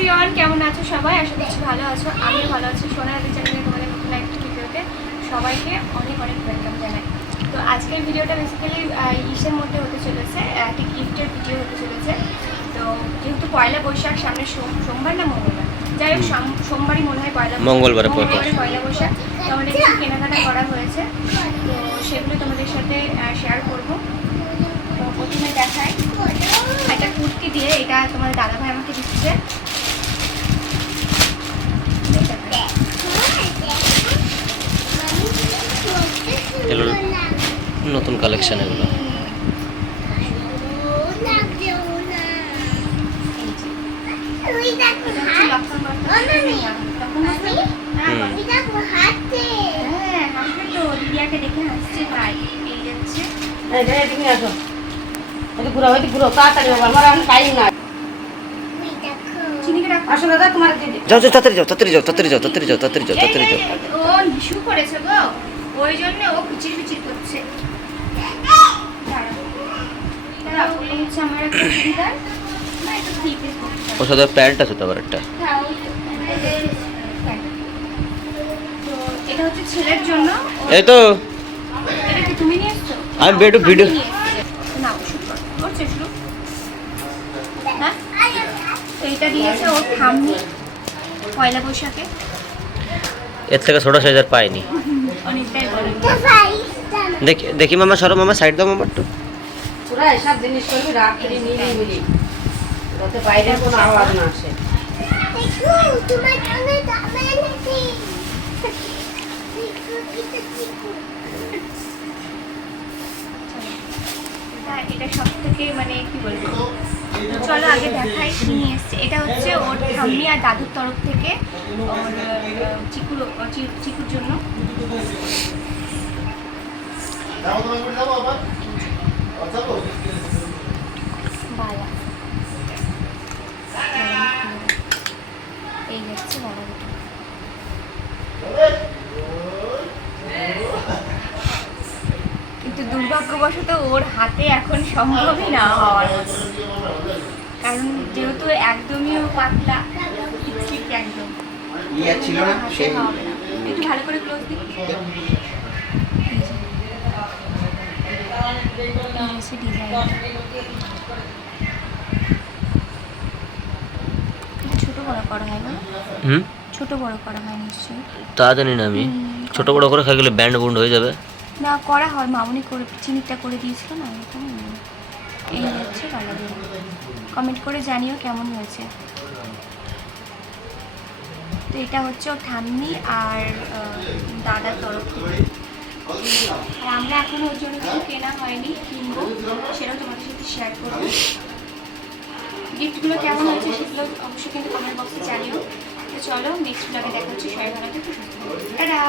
Everyone, কেমন আছো সবাই? আশা করছি ভালো আছো। আমি ভালো আছি। সোনালি চ্যানেলে তোমাদের নতুন একটা ভিডিওতে সবাইকে অনেক অনেক ওয়েলকাম জানাই। তো আজকের ভিডিওটা বেসিক্যালি ইসের মধ্যে হতে চলেছে, একটি গিফটের ভিডিও হতে চলেছে। তো যেহেতু পয়লা বৈশাখ সামনে, সোমবার না মঙ্গলবার, যাই হোক সোমবারই মনে হয় মঙ্গলবারে পয়লা বৈশাখ। তো আমাদের কিছু কেনাকাটা করা হয়েছে, তো সেগুলো তোমাদের সাথে শেয়ার করবো। তো প্রথমে দেখাই একটা কুর্তি দিয়ে, এটা তোমার দাদাভাই আমাকে দিচ্ছে। নতুন কালেকশন এগুলো। ওই জন্য ও কুচির কুচির করছে। ওর সাথে প্যান্ট আছে তো আবার একটা। এটা হচ্ছে ছেলের জন্য। এই তো এটা কি তুমি নিয়ে এসছো? আমি ভিডিও না, শুট করছে শুরু। হ্যাঁ, তো এটা দিয়েছে ওর ঠাম্মি পয়লা বৈশাখে। এর থেকে ছোট সাইজের পাইনি। অনেকটাই বড়। দেখি দেখি মামা, সরো মামা, সাইড দাও মামা একটু। পুরা এসব জিনিস করবি রাত করে নিয়ে নিবি, যাতে বাইরের কোনো আওয়াজ না আসে। এটা সব থেকে মানে কি বলবো, চলো আগে দেখাই কি নিয়ে এসছে। এটা হচ্ছে ওর ঠাম্মি আর দাদুর তরফ থেকে ওর চিকুর জন্য। বালা এই হচ্ছে বালা। কিন্তু দুর্ভাগ্যবশত ওর হাতে এখন সম্ভবই না হওয়ার মতো, কারণ যেহেতু একদমই পাতলা একদম ছিল না সেই হবে না। একটু ভালো করে ক্লোজ দিই। ছোট বড় করা হয় না? ছোট বড় করা হয় নিশ্চয়ই। তা জানি না আমি। ছোট বড় করে খাই গেলে ব্যান্ড বুন্ড হয়ে যাবে। না, করা হয়, মামুনি করে চিনিটা করে দিয়েছিল না এরকম। এই হচ্ছে কালার। কমেন্ট করে জানিও কেমন হয়েছে। তো এটা হচ্ছে ওর ঠাম্মি আর দাদার তরফ থেকে। আর আমরা এখন ওর জন্য কিছু কেনা হয়নি, কিনবো, সেটাও তোমাদের সাথে শেয়ার করবো। গিফটগুলো কেমন হয়েছে সেগুলো অবশ্যই কিন্তু কমেন্ট বক্সে জানিও। তো চলো নেক্সট ব্লগে দেখা হচ্ছে। সবাই ভালো থেকো, সুস্থ থেকো। টাটা।